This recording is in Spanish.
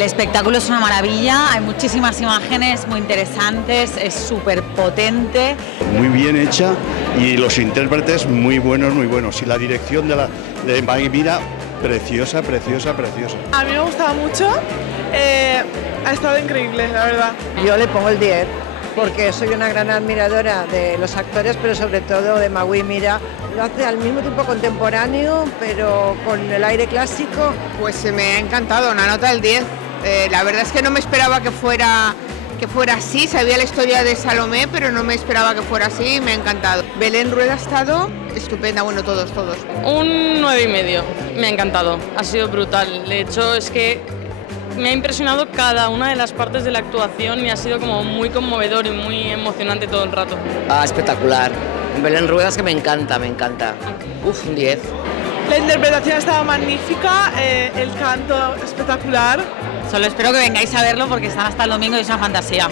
El espectáculo es una maravilla, hay muchísimas imágenes muy interesantes, es súper potente. Muy bien hecha y los intérpretes muy buenos. Y la dirección de Maggie Mira, preciosa. A mí me gustaba mucho, ha estado increíble, la verdad. Yo le pongo el 10, porque soy una gran admiradora de los actores, pero sobre todo de Magui Mira. Lo hace al mismo tiempo contemporáneo, pero con el aire clásico. Pues me ha encantado, una nota del 10. La verdad es que no me esperaba que fuera así, sabía la historia de Salomé, pero no me esperaba que fuera así, me ha encantado. Belén Rueda ha estado estupenda, bueno, todos. Un 9,5, me ha encantado, ha sido brutal. De hecho, es que me ha impresionado cada una de las partes de la actuación y ha sido como muy conmovedor y muy emocionante todo el rato. Espectacular. Belén Rueda es que me encanta. Un 10. La interpretación estaba magnífica, el canto espectacular. Solo espero que vengáis a verlo porque están hasta el domingo y es una fantasía.